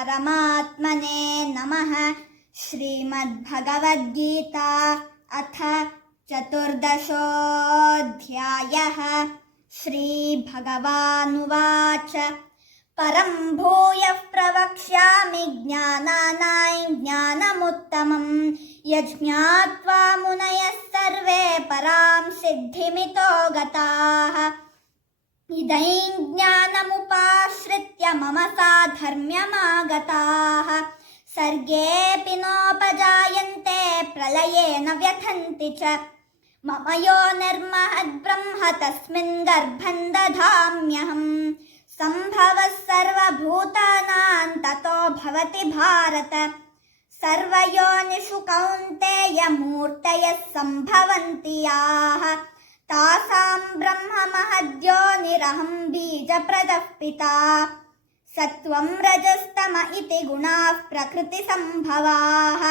परमात्मने नमः। श्रीमद्भगवद्गीता अथ चतुर्दशोऽध्यायः। श्रीभगवानुवाच। परं भूयः प्रवक्ष्यामि ज्ञानानां ज्ञानमुत्तमम् यज्ञात्वा मुनयः सर्वे परां सिद्धिमितो गताः। इदैं ज्ञानमुपाश्रित्य मम साधर्म्यमागताः सर्गेऽपि नोपजायन्ते प्रलये न व्यथन्ति च। मम यो निर्महद्ब्रह्म, तस्मिन् गर्भं दधाम्यहम्। सम्भवः सर्वभूतानां, ततो भवति भारत। सर्वयोनिषु कौन्तेयमूर्तयः सम्भवन्ति याः। तासां ब्रह्ममहद्योनिरहं बीजप्रदः पिता। सत्त्वं रजस्तम इति गुणाः प्रकृतिसम्भवाः